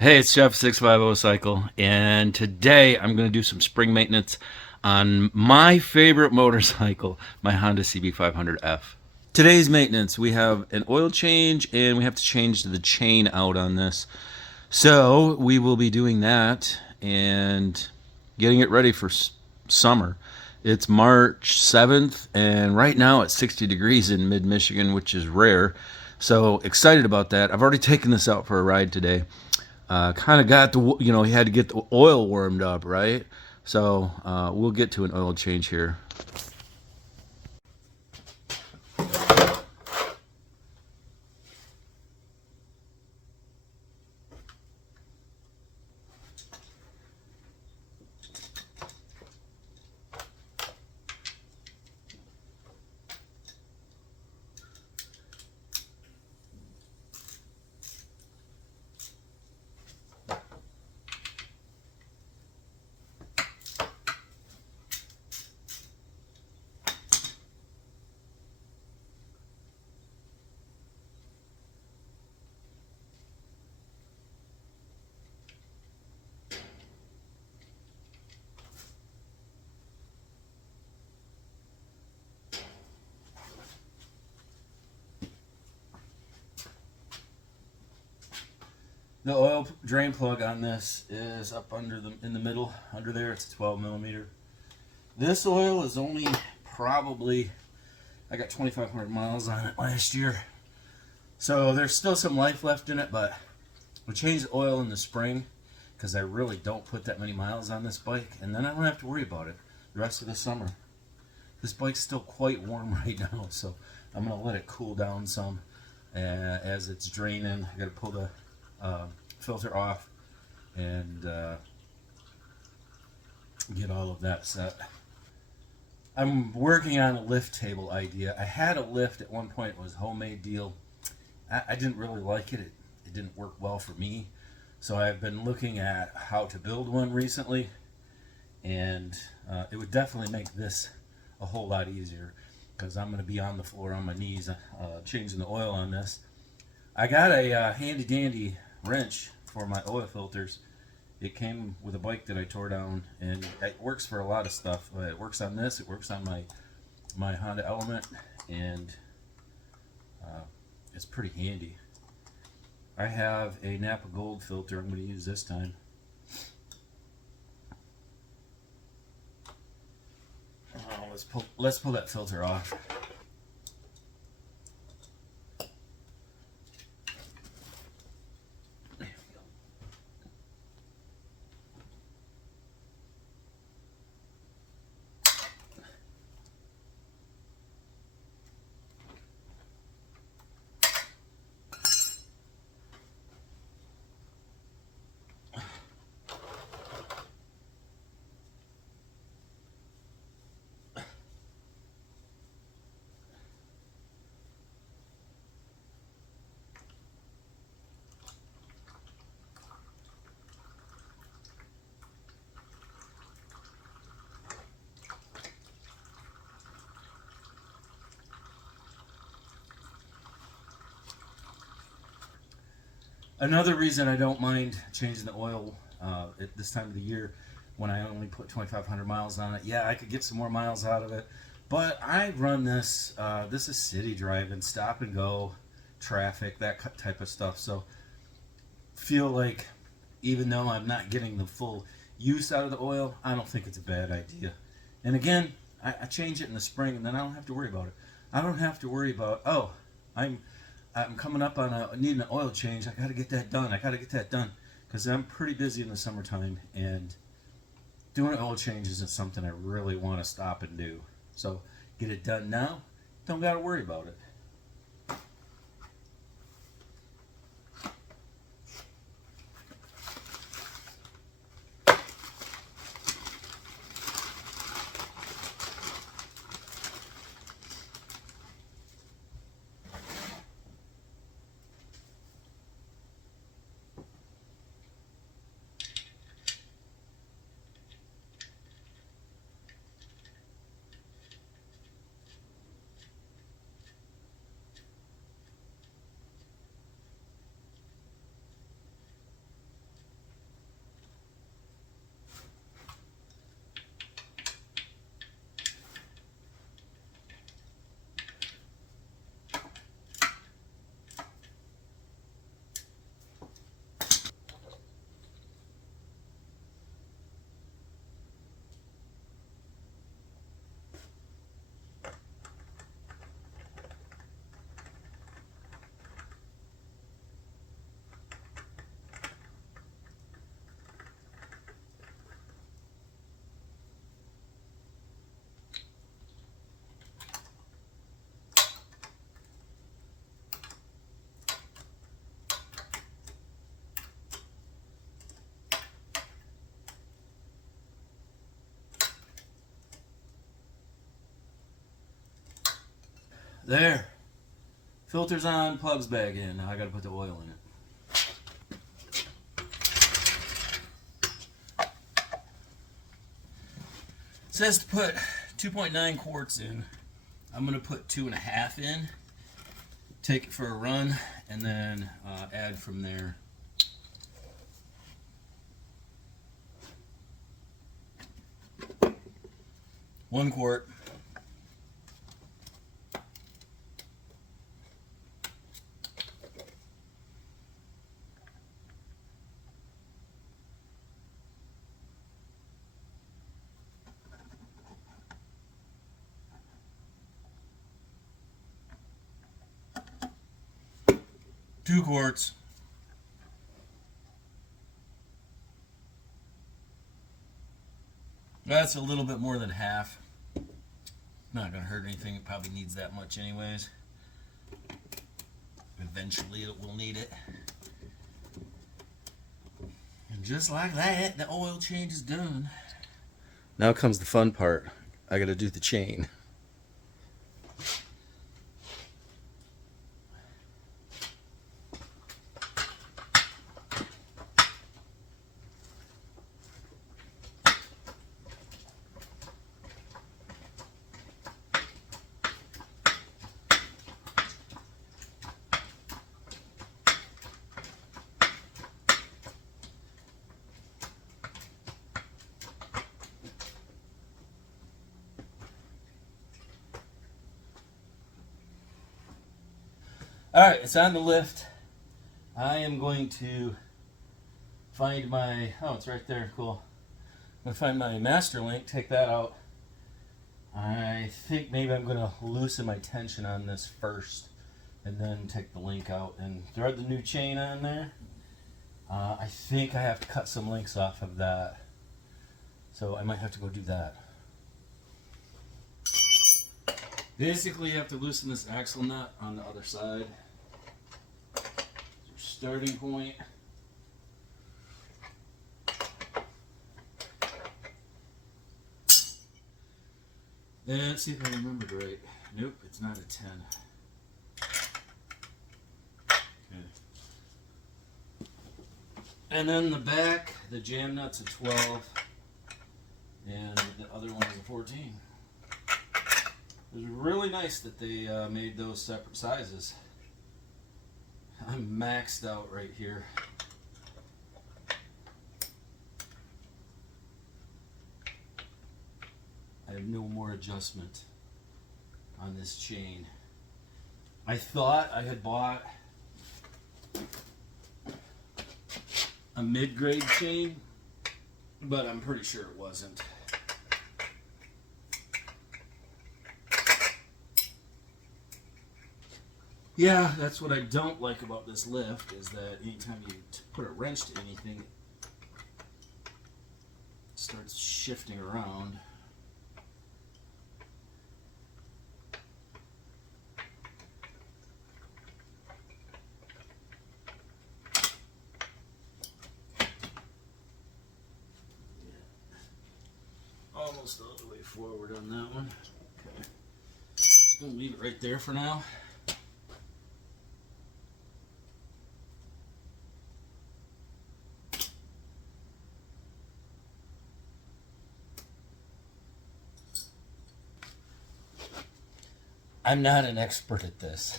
Hey, it's Chef 650 Cycle, and today I'm going to do some spring maintenance on my favorite motorcycle, my Honda CB500f. Today's maintenance, we have an oil change and we have to change the chain out on this. So we will be doing that and getting it ready for summer. It's March 7th, and right now it's 60 degrees in mid-Michigan, which is rare. So excited about that. I've already taken this out for a ride today. Kind of got the, he had to get the oil warmed up, right? So we'll get to an oil change here. The oil drain plug on this is up under in the middle, under there. It's a 12 millimeter. This oil is only probably, I got 2,500 miles on it last year. So there's still some life left in it, but we changed the oil in the spring because I really don't put that many miles on this bike, and then I don't have to worry about it the rest of the summer. This bike's still quite warm right now, so I'm going to let it cool down some as it's draining. I got to pull the filter off and get all of that set. I'm working on a lift table idea. I had a lift at one point. It was a homemade deal. I didn't really like it. It didn't work well for me. So I've been looking at how to build one recently, and it would definitely make this a whole lot easier because I'm going to be on the floor on my knees changing the oil on this. I got a handy dandy wrench for my oil filters. It came with a bike that I tore down, and it works for a lot of stuff. It works on this, it works on my Honda Element, and it's pretty handy. I have a Napa Gold filter I'm going to use this time. Let's pull that filter off. Another reason I don't mind changing the oil at this time of the year when I only put 2,500 miles on it. Yeah, I could get some more miles out of it, but I run this, this is city driving, stop and go, traffic, that type of stuff. So feel like even though I'm not getting the full use out of the oil, I don't think it's a bad idea. And again, I change it in the spring, and then I don't have to worry about it. I don't have to worry about, oh, I'm coming up on needing an oil change. I got to get that done. I got to get that done because I'm pretty busy in the summertime, and doing an oil change isn't something I really want to stop and do. So get it done now. Don't got to worry about it. There. Filter's on, plugs back in. Now I gotta put the oil in it. It says to put 2.9 quarts in. I'm gonna put 2.5 in, take it for a run, and then add from there. One quart. Two quarts. That's a little bit more than half. Not gonna hurt anything. It probably needs that much anyways. Eventually it will need it. And just like that, the oil change is done. Now comes the fun part. I gotta do the chain. Alright, it's on the lift. I am going to find my, oh, it's right there, cool. I'm going to find my master link, take that out. I think maybe I'm going to loosen my tension on this first and then take the link out and thread the new chain on there. I think I have to cut some links off of that, so I might have to go do that. Basically, you have to loosen this axle nut on the other side. Your starting point. And let's see if I remembered right. Nope, it's not a 10. Okay. And then the back, the jam nut's a 12, and the other one is a 14. It was really nice that they made those separate sizes. I'm maxed out right here. I have no more adjustment on this chain. I thought I had bought a mid-grade chain, but I'm pretty sure it wasn't. Yeah, that's what I don't like about this lift, is that anytime you put a wrench to anything, it starts shifting around. Almost all the way forward on that one. Okay. Just gonna leave it right there for now. I'm not an expert at this.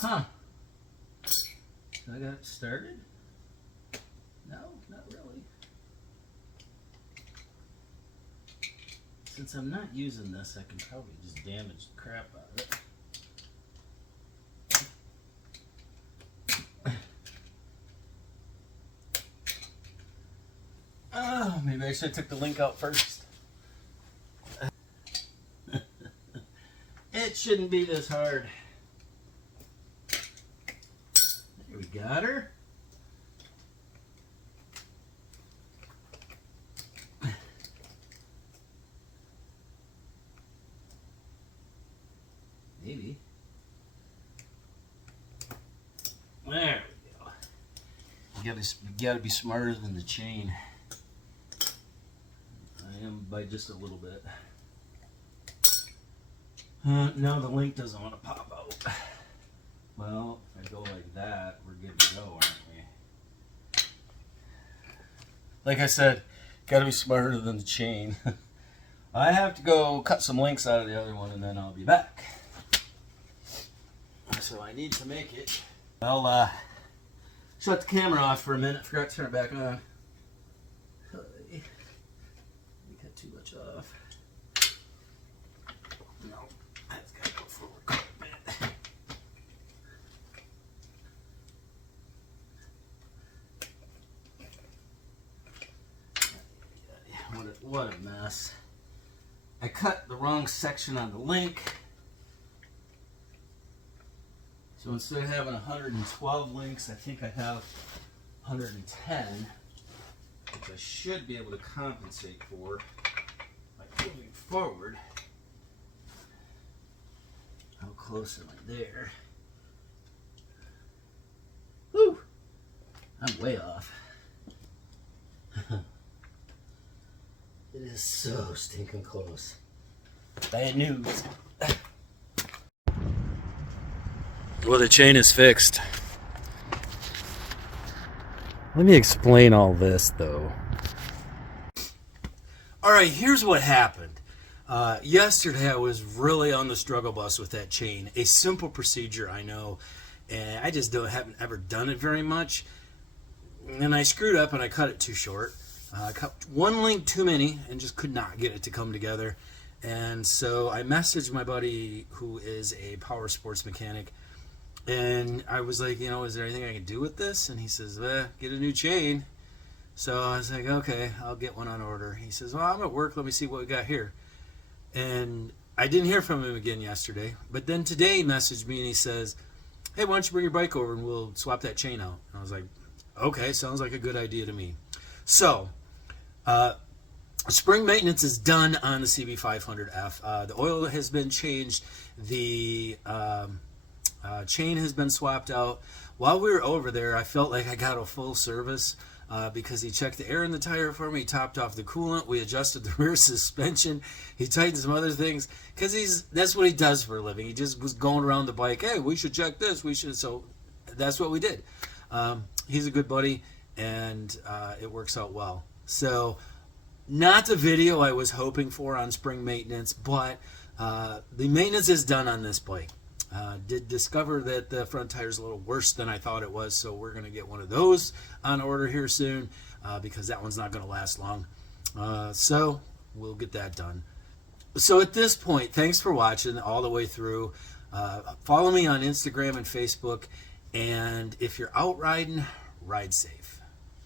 Huh. I got it started? No, not really. Since I'm not using this, I can probably just damage the crap out of it. Oh, maybe I should have took the link out first. It shouldn't be this hard. There we got her. Maybe. There we go. You gotta be smarter than the chain. I am by just a little bit. No, the link doesn't want to pop out. Well, if I go like that, we're good to go, aren't we? Like I said, gotta be smarter than the chain. I have to go cut some links out of the other one and then I'll be back. So I need to make it. I'll shut the camera off for a minute. Forgot to turn it back on. We cut too much off. No, that's got to go forward quite a bit. What a mess. I cut the wrong section on the link. So instead of having 112 links, I think I have 110, which I should be able to compensate for by moving forward. How close am I there? Whew! I'm way off. It is so stinking close. Bad news. Well, the chain is fixed. Let me explain all this, though. All right, here's what happened. Yesterday, I was really on the struggle bus with that chain. A simple procedure, I know, and I just haven't ever done it very much. And I screwed up and I cut it too short. I cut one link too many and just could not get it to come together. And so I messaged my buddy who is a power sports mechanic. And I was like, is there anything I can do with this? And he says, get a new chain. So I was like, okay, I'll get one on order. He says, well, I'm at work. Let me see what we got here. And I didn't hear from him again yesterday. But then today he messaged me and he says, hey, why don't you bring your bike over and we'll swap that chain out? And I was like, okay, sounds like a good idea to me. So, spring maintenance is done on the CB500f. The oil has been changed. The chain has been swapped out. While we were over there, I felt like I got a full service because he checked the air in the tire for me. He topped off the coolant. We adjusted the rear suspension. He tightened some other things because that's what he does for a living. He just was going around the bike. Hey, we should check this. So that's what we did. He's a good buddy, and it works out well. So not the video I was hoping for on spring maintenance, but the maintenance is done on this bike. Did discover that the front tire is a little worse than I thought it was, so we're going to get one of those on order here soon because that one's not going to last long. So we'll get that done. So at this point, thanks for watching all the way through. Follow me on Instagram and Facebook, and if you're out riding, ride safe.